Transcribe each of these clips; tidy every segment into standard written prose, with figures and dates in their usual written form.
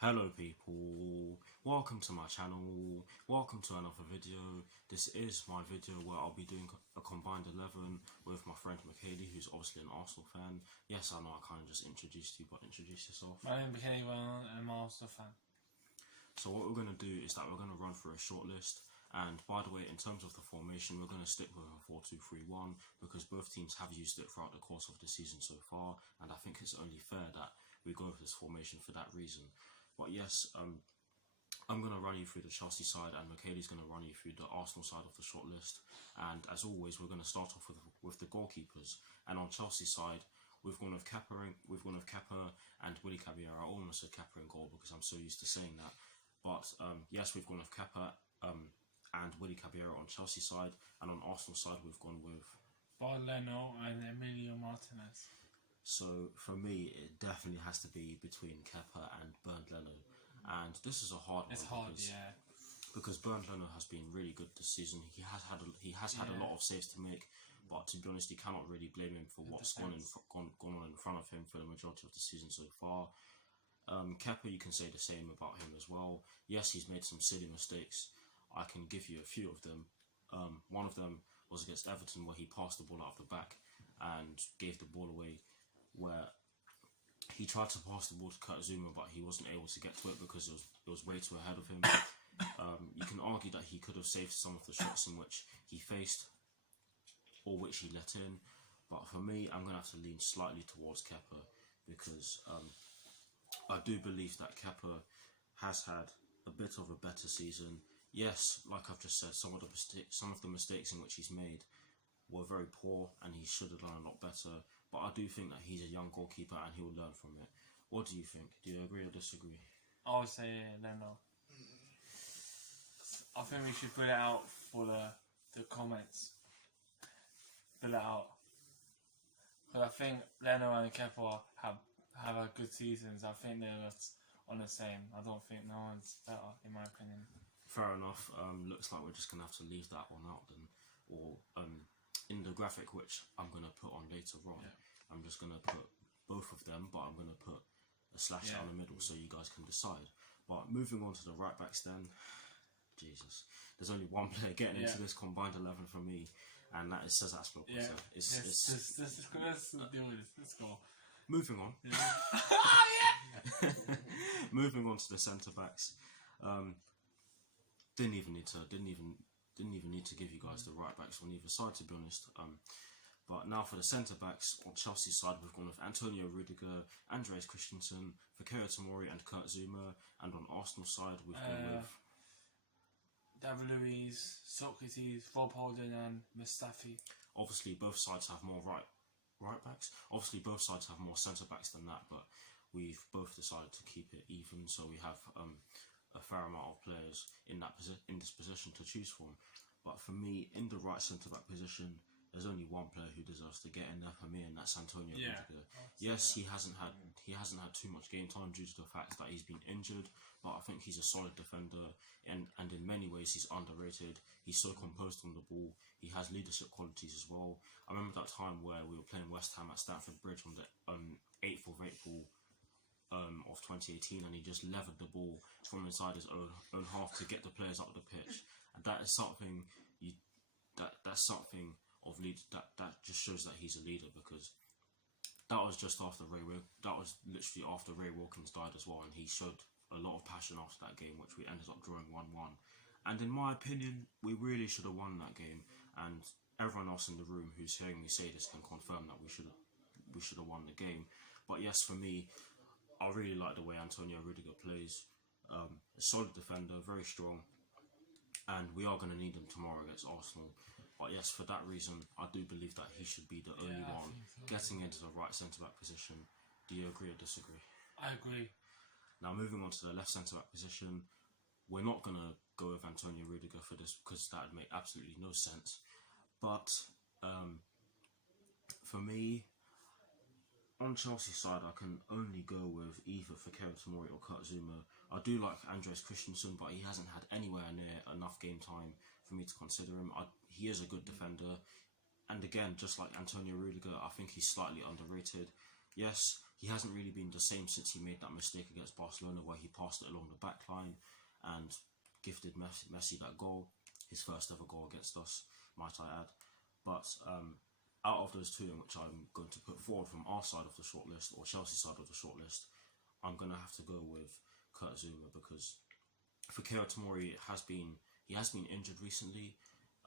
Hello people, welcome to my channel, welcome to another video. This is my video where I'll be doing a combined 11 with my friend Michaeli, who's obviously an Arsenal fan. Yes, I know I kind of just introduced you, but introduce yourself. My name is Michaeli, I'm an Arsenal fan. So what we're going to do is that we're going to run through a short list. And by the way, in terms of the formation, we're going to stick with a 4-2-3-1 because both teams have used it throughout the course of the season so far. And I think it's only fair that we go with this formation for that reason. But yes, I'm going to run you through the Chelsea side and Michaeli's going to run you through the Arsenal side of the shortlist. And as always, we're going to start off with the goalkeepers. And on Chelsea's side, we've gone with Kepa and Willy Caballero. I almost said Kepa in goal because I'm so used to saying that. But yes, we've gone with Kepa and Willy Caballero on Chelsea side. And on Arsenal side, we've gone with Bernd Leno and Emilio Martinez. So for me, it definitely has to be between Kepa and Bernd Leno, and this is a hard one. It's hard, yeah. Because Bernd Leno has been really good this season. He has had a lot of saves to make, but to be honest, you cannot really blame him for what's gone on in front of him for the majority of the season so far. Kepa, you can say the same about him as well. Yes, he's made some silly mistakes. I can give you a few of them. One of them was against Everton, where he passed the ball out of the back and gave the ball away, where he tried to pass the ball to Kurt Zouma, but he wasn't able to get to it because it was way too ahead of him. You can argue that he could have saved some of the shots in which he faced or which he let in, but for me, I'm going to have to lean slightly towards Kepa because I do believe that Kepa has had a bit of a better season. Yes, like I've just said, some of the mistakes in which he's made were very poor and he should have done a lot better, but I do think that he's a young goalkeeper and he will learn from it. What do you think? Do you agree or disagree? I would say Leno. I think we should put it out for the comments. Fill it out. Because I think Leno and Kepa have had good seasons. I think they're on the same. I don't think no one's better, in my opinion. Fair enough. Looks like we're just going to have to leave that one out then. Or in the graphic, which I'm going to put on later on, I'm just going to put both of them, but I'm going to put a slash down the middle so you guys can decide. But moving on to the right backs then, Jesus, there's only one player getting into this combined 11 for me, and that is Cesar Azpilicueta. Let's deal with this. Let's go. Moving on. Moving on to the centre backs. Didn't even need to give you guys the right backs on either side, to be honest. But now for the centre backs, on Chelsea's side, we've gone with Antonio Rudiger, Andreas Christensen, Fikayo Tomori, and Kurt Zouma. And on Arsenal side, we've gone with David Luiz, Socrates, Rob Holding, and Mustafi. Obviously, both sides have more right backs. Obviously, both sides have more centre backs than that, but we've both decided to keep it even, so we have a fair amount of players in this position to choose from. But for me, in the right centre back position, there's only one player who deserves to get in there for me, and that's Antonio Rudiger. Yes, he hasn't had too much game time due to the fact that he's been injured, but I think he's a solid defender, and in many ways he's underrated. He's so composed on the ball. He has leadership qualities as well. I remember that time where we were playing West Ham at Stamford Bridge on the 8th of April of 2018, and he just levered the ball from inside his own half to get the players up the pitch, and that is something that's something of lead that just shows that he's a leader, because that was just after that was literally after Ray Wilkins died as well, and he showed a lot of passion after that game, which we ended up drawing 1-1. And in my opinion, we really should have won that game, and everyone else in the room who's hearing me say this can confirm that we should have won the game. But yes, for me, I really like the way Antonio Rudiger plays. A solid defender, very strong, and we are going to need him tomorrow against Arsenal. But yes, for that reason, I do believe that he should be the only one getting into the right centre-back position. Do you agree or disagree? I agree. Now, moving on to the left centre-back position, we're not going to go with Antonio Rudiger for this because that would make absolutely no sense. But for me, on Chelsea's side, I can only go with either Fikayo Tomori or Kurt Zouma. I do like Andreas Christensen, but he hasn't had anywhere near enough game time for me to consider him. He is a good defender, and again, just like Antonio Rudiger, I think he's slightly underrated. Yes, he hasn't really been the same since he made that mistake against Barcelona where he passed it along the back line and gifted Messi that goal, his first ever goal against us, might I add. But out of those two in which I'm going to put forward from our side of the shortlist or Chelsea side of the shortlist, I'm going to have to go with Kurt Zouma, because Fikayo Tomori has been injured recently.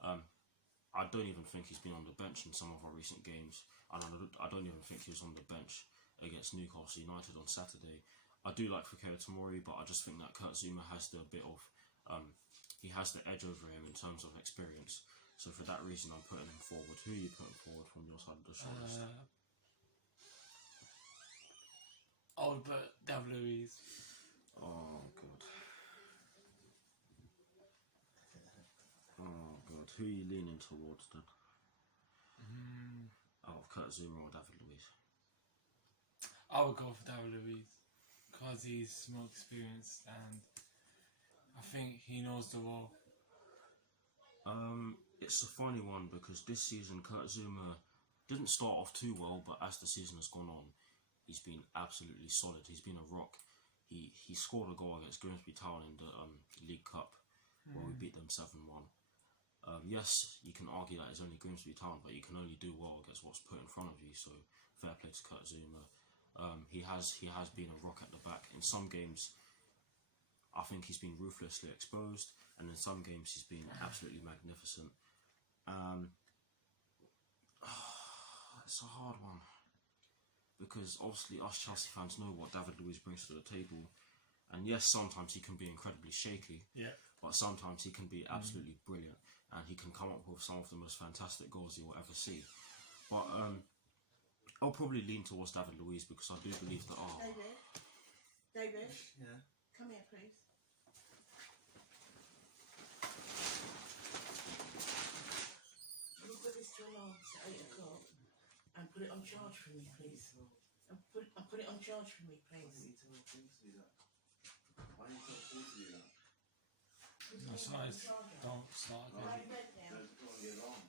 I don't even think he's been on the bench in some of our recent games, and I don't even think he was on the bench against Newcastle United on Saturday. I do like Fikayo Tomori, but I just think that Kurt Zouma has the he has the edge over him in terms of experience. So for that reason, I'm putting him forward. Who are you putting forward from your side of the shortlist? Albert David Luiz. Oh god. Oh god. Who are you leaning towards then? Out of Kurt Zouma or David Luiz? I would go for David Luiz because he's more experienced and I think he knows the role. It's a funny one because this season Kurt Zouma didn't start off too well, but as the season has gone on, he's been absolutely solid. He's been a rock. He scored a goal against Grimsby Town in the League Cup where we beat them 7-1. Yes, you can argue that it's only Grimsby Town, but you can only do well against what's put in front of you. So fair play to Kurt Zouma. He has been a rock at the back. In some games, I think he's been ruthlessly exposed, and in some games he's been absolutely magnificent. It's a hard one because obviously us Chelsea fans know what David Luiz brings to the table, and yes, sometimes he can be incredibly shaky, but sometimes he can be absolutely brilliant, and he can come up with some of the most fantastic goals you will ever see. But I'll probably lean towards David Luiz because I do believe that. David, yeah, come here, please. Look at this to alarm at 8 o'clock and put it on charge for me, please. And put it on charge for me, please. Why are you telling Paul to do that? That's nice. Don't start Go again. to bed now. Don't put on the alarm.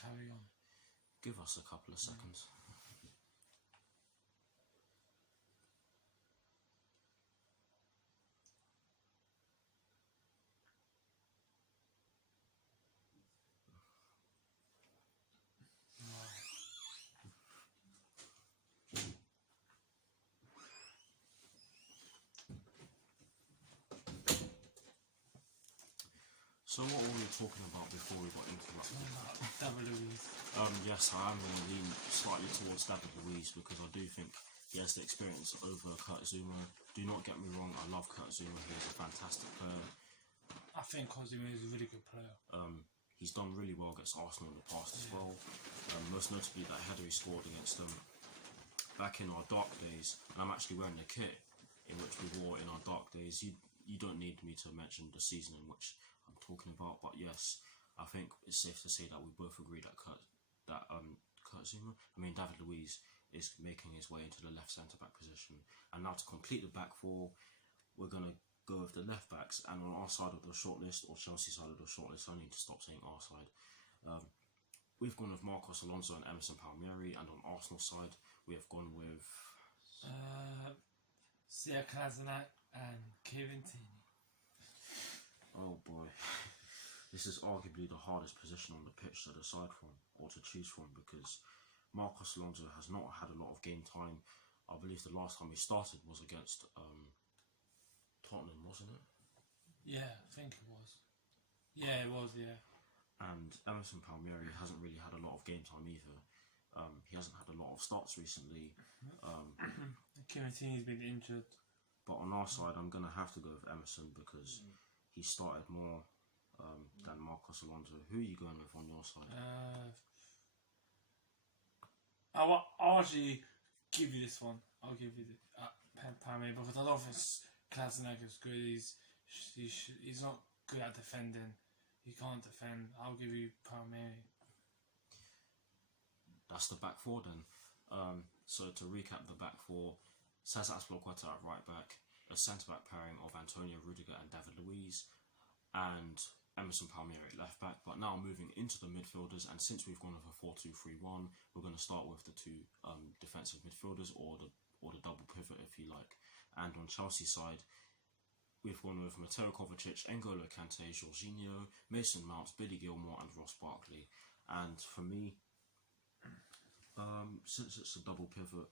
Carry on. Give us a couple of seconds. So what were we talking about before we got interrupted? David Luiz. Yes, I am going to lean slightly towards David Luiz because I do think he has the experience over Kurt Zouma. Do not get me wrong, I love Kurt Zouma. He's a fantastic player. I think Kozuma is a really good player. He's done really well against Arsenal in the past as well. Most notably that header he scored against them back in our dark days. And I'm actually wearing the kit in which we wore in our dark days. You don't need me to mention the season in which I'm talking about, but yes, I think it's safe to say that we both agree that Kurt Zouma, David Luiz is making his way into the left centre back position. And now to complete the back four, we're gonna go with the left backs. And on our side of the shortlist, or Chelsea side of the shortlist, I need to stop saying our side. We've gone with Marcos Alonso and Emerson Palmieri, and on Arsenal side, we have gone with Kazanak and Kevin Tierney. oh boy, this is arguably the hardest position on the pitch to decide from or to choose from because Marcos Alonso has not had a lot of game time. I believe the last time he started was against Tottenham, wasn't it? Yeah, I think it was. Yeah, it was, yeah. And Emerson Palmieri hasn't really had a lot of game time either. He hasn't had a lot of starts recently. Kevin Tierney's been injured. But on our side, I'm going to have to go with Emerson because he started more than Marcos Alonso. Who are you going with on your side? I'll actually give you this one. I'll give you the Palmieri because I don't think Kazanak is good. He's not good at defending. He can't defend. I'll give you Palmieri. That's the back four then. So to recap the back four, Cesar Azpilicueta at right back, a centre back pairing of Antonio Rudiger and David Luiz, and Emerson Palmieri at left back. But now moving into the midfielders, and since we've gone with a 4-2-3-1, we're going to start with the two defensive midfielders, or the double pivot if you like. And on Chelsea's side, we've gone with Mateo Kovacic, N'Golo Kante, Jorginho, Mason Mount, Billy Gilmore, and Ross Barkley. And for me, since it's a double pivot,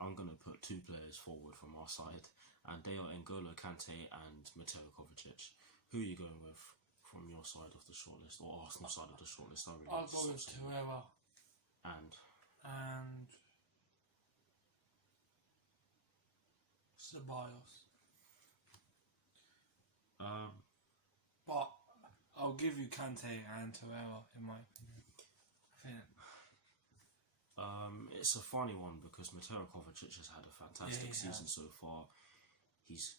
I'm going to put two players forward from our side, and they are N'Golo Kante and Mateo Kovacic. Who are you going with from your side of the shortlist, or Arsenal side of the shortlist? I'll go with whoever. And Ceballos. But I'll give you Kante and Torreira in my opinion. I think. It's a funny one because Mateo Kovacic has had a fantastic season so far. He's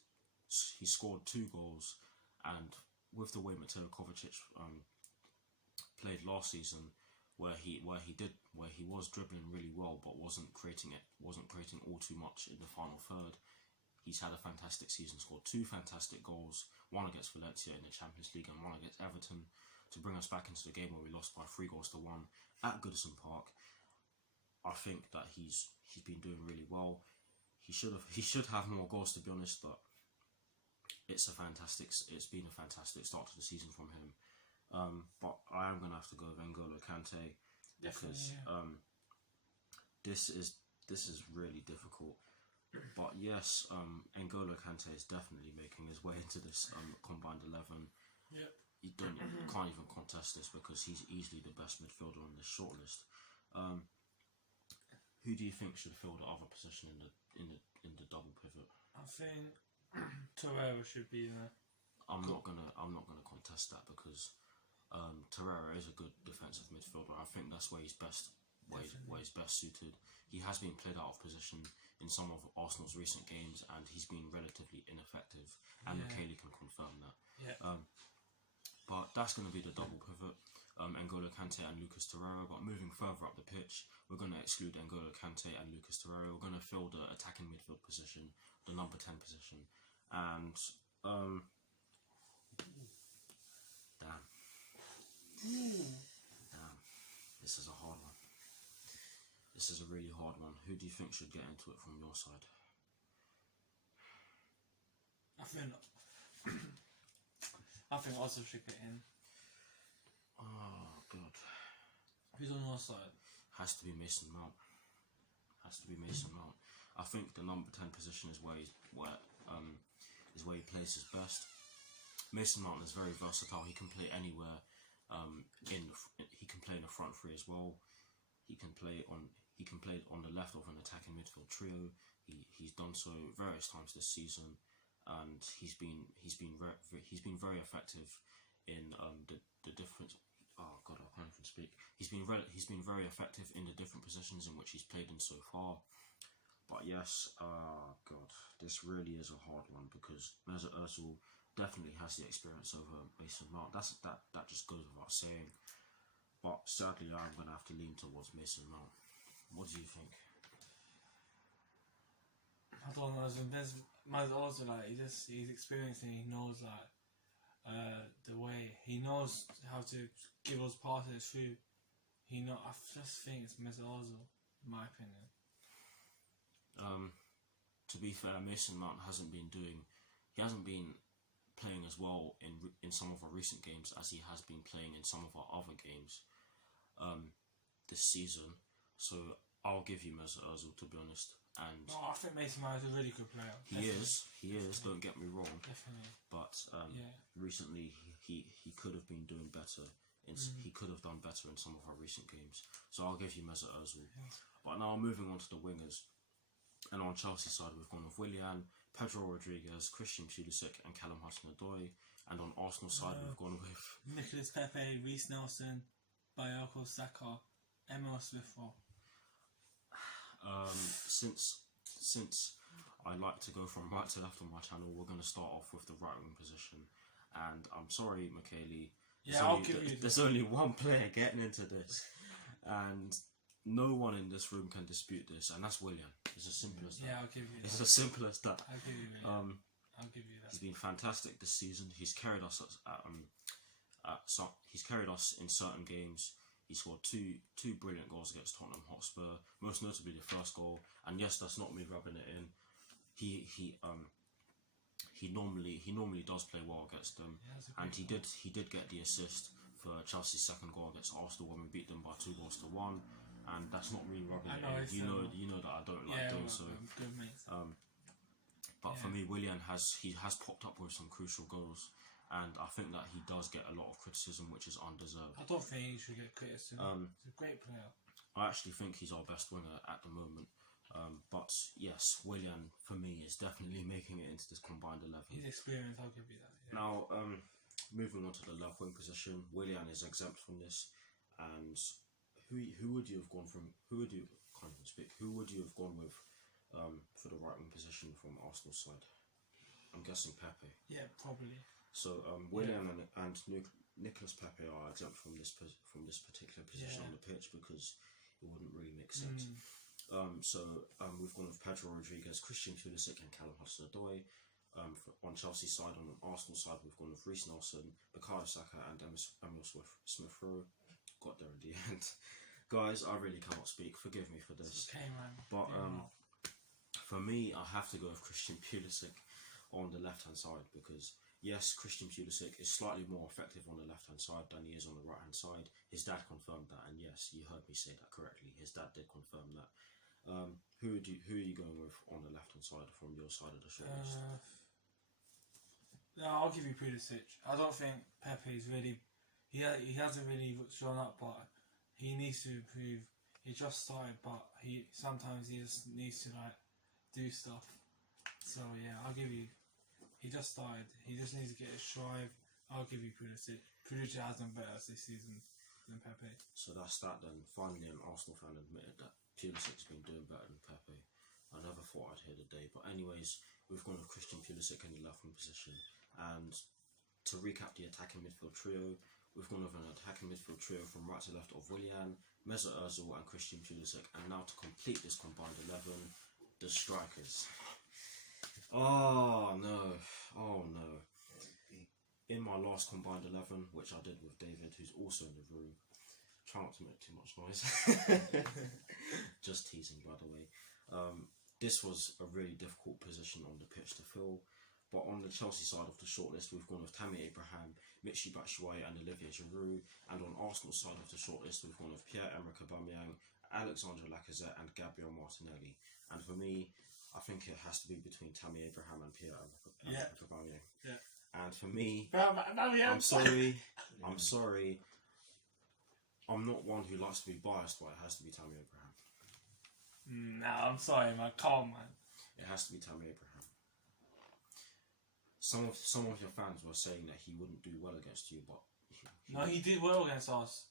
scored 2 goals, and with the way Mateo Kovacic played last season, where he was dribbling really well but wasn't creating all too much in the final third. He's had a fantastic season, scored 2 fantastic goals, one against Valencia in the Champions League and one against Everton, to bring us back into the game where we lost by 3-1 at Goodison Park. I think that he's been doing really well. He should have more goals, to be honest, but it's been a fantastic start to the season from him. But I am gonna have to go with N'Golo Kante because this is really difficult. But yes, N'Golo Kante is definitely making his way into this combined 11. Yep. You can't even contest this because he's easily the best midfielder on this shortlist. Who do you think should fill the other position in the double pivot? I think Torreira should be there. I'm not gonna contest that because Torreira is a good defensive midfielder. I think that's where he's best suited. He has been played out of position in some of Arsenal's recent games, and he's been relatively ineffective. And McKaylee can confirm that. Yeah. But that's going to be the double pivot. N'Golo Kante and Lucas Torreira. But moving further up the pitch, we're going to exclude N'Golo Kante and Lucas Torreira. We're going to fill the attacking midfield position, the number 10 position. And damn, this is a hard one. This is a really hard one. Who do you think should get into it from your side? I think Ozil should get in. Oh God. Who's on your side? Has to be Mason Mount. I think the number 10 position is where he plays his best. Mason Mount is very versatile. He can play anywhere. He can play in the front three as well. He can play on the left of an attacking midfield trio. He's done so various times this season, and he's been very effective in the different. Oh God, I can't even speak. He's been very effective in the different positions in which he's played in so far. But yes, God, this really is a hard one because Mesut Ozil definitely has the experience over Mason Mount. That just goes without saying. But sadly, I'm going to have to lean towards Mason Mount. What do you think? I don't know. Mesut Ozil, he's experienced and he knows the way. He knows how to give us passes through. I just think it's Mesut Ozil, in my opinion. To be fair, Mason Mount hasn't been playing as well in some of our recent games as he has been playing in some of our other games this season. So I'll give you Mesut Ozil, to be honest. And I think Mason Mount is a really good player. He is. Don't get me wrong. Definitely. But recently he could have been doing better. He could have done better in some of our recent games. So I'll give you Mesut Ozil. Yes. But now moving on to the wingers. And on Chelsea's side, we've gone with Willian, Pedro Rodriguez, Christian Pulisic, and Callum Hudson-Odoi. And on Arsenal's side, we've gone with Nicholas Pepe, Reece Nelson, Bayako Saka, Emil Smith-Rowe. Since I like to go from right to left on my channel, we're going to start off with the right wing position. And I'm sorry, McKaylee. There's only one player getting into this. And no one in this room can dispute this, and that's Willian. It's as simple as that. Yeah, I'll give you that. It's as simple as that. I'll give you that. He's been fantastic this season. He's carried us he's carried us in certain games. He scored two brilliant goals against Tottenham Hotspur, most notably the first goal. And yes, that's not me rubbing it in. He normally does play well against them, and he did get the assist for Chelsea's second goal against Arsenal when we beat them by 2-1. And that's not me rubbing it in. You know that I don't like doing so. Good, mate. But for me, Willian has popped up with some crucial goals. And I think that he does get a lot of criticism, which is undeserved. I don't think he should get criticism. He's a great player. I actually think he's our best winger at the moment. But yes, Willian, for me, is definitely making it into this combined 11. He's experienced, I'll give you that. Yeah. Now, moving on to the left wing position, Willian is exempt from this. And who would you have gone from? Who would you have gone with for the right wing position from Arsenal's side? I'm guessing Pepe. Yeah, probably. So Willian and Nicolas Pepe are exempt from this particular position on the pitch because it wouldn't really make sense. We've gone with Pedro Rodriguez, Christian Pulisic, and Callum Hudson-Odoi. On Chelsea's side, on Arsenal side, we've gone with Reece Nelson, Bukayo Saka, and Emil Smith-Rowe. Got there in the end. Guys, I really cannot speak. Forgive me for this. It's okay, man. But for me, I have to go with Christian Pulisic on the left-hand side because yes, Christian Pulisic is slightly more effective on the left-hand side than he is on the right-hand side. His dad confirmed that, and yes, you heard me say that correctly. His dad did confirm that. Who are you going with on the left-hand side from your side of the shortlist? No, I'll give you Pulisic. I don't think Pepe's really... He hasn't really shown up, but he needs to improve. He just started, but sometimes he just needs to do stuff. So yeah, I'll give you... He just started. He just needs to get his stride. I'll give you Pulisic. Pulisic has done better this season than Pepe. So that's that then. Finally, an Arsenal fan admitted that Pulisic's been doing better than Pepe. I never thought I'd hear the day. But anyways, we've gone with Christian Pulisic in the left wing position. And to recap the attacking midfield trio, we've gone with an attacking midfield trio from right to left of Willian, Mesut Ozil and Christian Pulisic. And now to complete this combined 11, the strikers. Oh no. In my last combined 11, which I did with David, who's also in the room, try not to make too much noise. Just teasing, by the way. This was a really difficult position on the pitch to fill. But on the Chelsea side of the shortlist, we've gone with Tammy Abraham, Michy Batshuayi and Olivier Giroud. And on Arsenal side of the shortlist, we've gone with Pierre-Emerick Aubameyang, Alexandre Lacazette and Gabriel Martinelli. And for me, I think it has to be between Tammy Abraham and Pierre-Emerick Aubameyang. Yeah. And for me, I'm sorry. I'm not one who likes to be biased, but it has to be Tammy Abraham. No, I'm sorry, man. Come on, man. It has to be Tammy Abraham. Some of your fans were saying that he wouldn't do well against you, but he did well against us.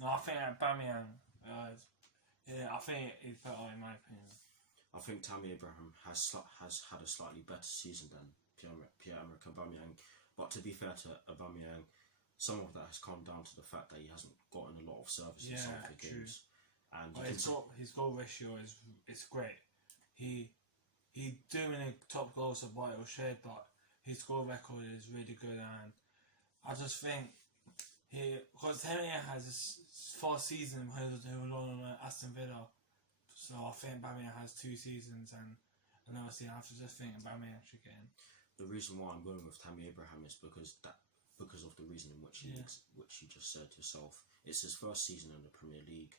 No, I think Aubameyang. I think he's better in my opinion. I think Tammy Abraham has had a slightly better season than Pierre-Emerick Aubameyang. But to be fair to Aubameyang, some of that has come down to the fact that he hasn't gotten a lot of service in some of the games. And his goal ratio is great. He doing a top goals of vital shared, but his goal record is really good. And I just think because Henry has his first season he was on Aston Villa, so I think Aubameyang has 2 seasons, and obviously I have to just think Aubameyang should get in. The reason why I'm going with Tammy Abraham is because of the reason in which you just said yourself. It's his first season in the Premier League.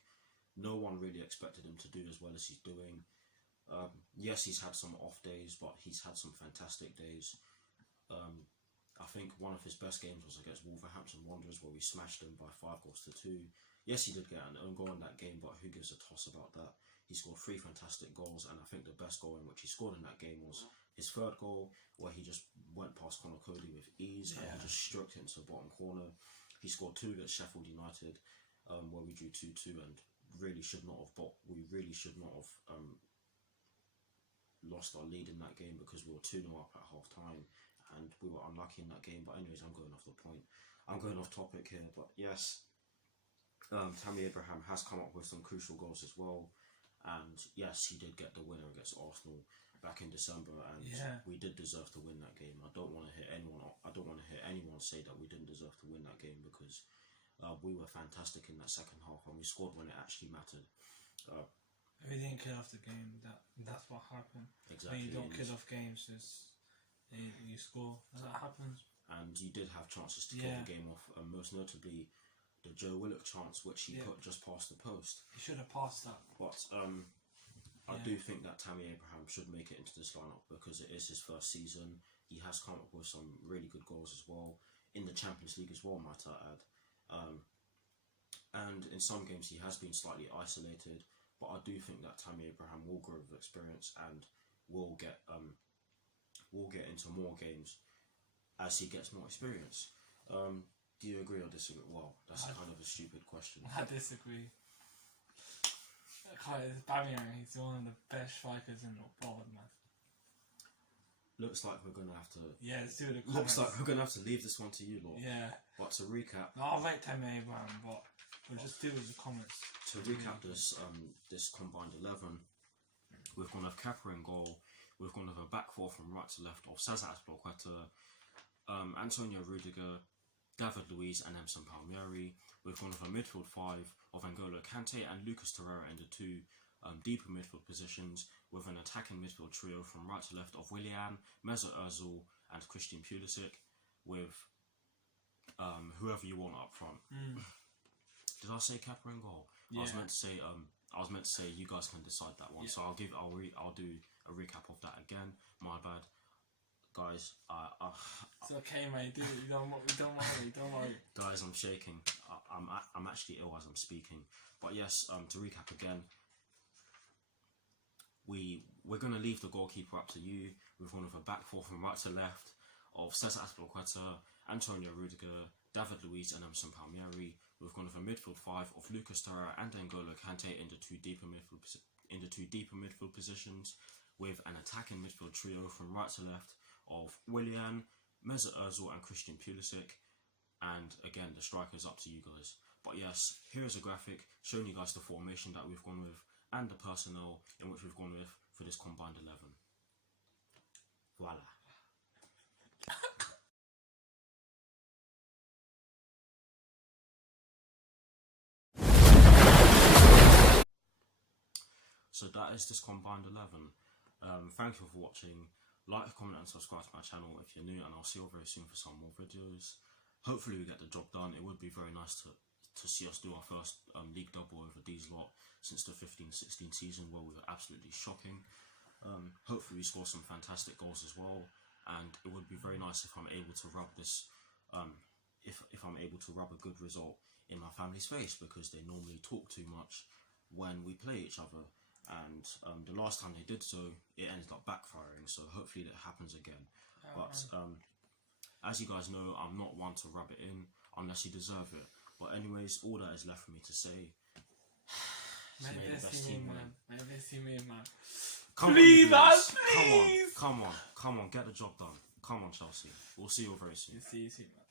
No one really expected him to do as well as he's doing. Yes, he's had some off days, but he's had some fantastic days. I think one of his best games was against Wolverhampton Wanderers, where we smashed them by 5-2. Yes, he did get an own goal in that game, but who gives a toss about that? He scored 3 fantastic goals, and I think the best goal in which he scored in that game was his third goal, where he just went past Conor Cody with ease and he just stroked it into the bottom corner. He scored 2 against Sheffield United, where we drew 2-2, and we really should not have lost our lead in that game because we were 2-0 up at half time and we were unlucky in that game. But anyways, I'm going off the point. I'm going off topic here, but yes, Tammy Abraham has come up with some crucial goals as well. And yes, he did get the winner against Arsenal. back in December, and we did deserve to win that game. I don't want to hear anyone say that we didn't deserve to win that game, because we were fantastic in that second half, and we scored when it actually mattered. We didn't kill off the game. That's what happened. Exactly. When you don't kill off games, you score. That happens. And you did have chances to kill the game off, most notably the Joe Willock chance, which he put just past the post. He should have passed that. But I do think that Tammy Abraham should make it into this lineup, because it is his first season. He has come up with some really good goals as well, in the Champions League as well, might I add. And in some games he has been slightly isolated, but I do think that Tammy Abraham will grow with experience and will get into more games as he gets more experience. Do you agree or disagree? Well, that's kind of a stupid question. I disagree. Bamiyang, he's one of the best strikers in the world, man. Looks like we're gonna have to. Yeah, let's do the comments. Looks like we're gonna have to leave this one to you, Lord. Yeah. But to recap, I'll rate Tammy Abraham, but we'll just deal with the comments. To recap this combined 11, we've gone with Kepa in goal. We've gone with a back four from right to left of Cesar Azpilicueta, Antonio Rudiger, David Luiz and Emerson Palmieri. We've gone with a midfield five of N'Golo Kante and Lucas Torreira in the two deeper midfield positions, with an attacking midfield trio from right to left of Willian, Mesut Ozil and Christian Pulisic, with whoever you want up front. Did I say Kepa in goal? Yeah. I was meant to say you guys can decide that one. Yeah. So I'll do a recap of that again. My bad, guys. It's okay, mate. Don't worry. Guys, I'm shaking. I'm actually ill as I'm speaking. But yes, to recap again, we're gonna leave the goalkeeper up to you. We've gone with a back four from right to left of Cesar Azpilicueta, Antonio Rudiger, David Luiz and Emerson Palmieri. We've gone with a midfield five of Lucas Torreira and N'Golo Kante in the two deeper midfield positions, with an attacking midfield trio from right to left of Willian, Mesut Ozil and Christian Pulisic. And again, the striker's up to you guys. But yes, here's a graphic showing you guys the formation that we've gone with and the personnel in which we've gone with for this combined 11. Voila. So that is this combined 11. Thank you for watching. Like, comment and subscribe to my channel if you're new, and I'll see you very soon for some more videos. Hopefully we get the job done. It would be very nice to see us do our first league double over these lot since the 15-16 season, where we were absolutely shocking. Hopefully we score some fantastic goals as well, and it would be very nice if I'm able to rub this if I'm able to rub a good result in my family's face, because they normally talk too much when we play each other. And the last time they did so, it ended up backfiring, so hopefully that happens again. But as you guys know, I'm not one to rub it in unless you deserve it. But anyways, all that is left for me to say, may the best team win. May the best team win, man. Please, please! Come on, get the job done. Come on, Chelsea. We'll see you very soon. See you soon, man.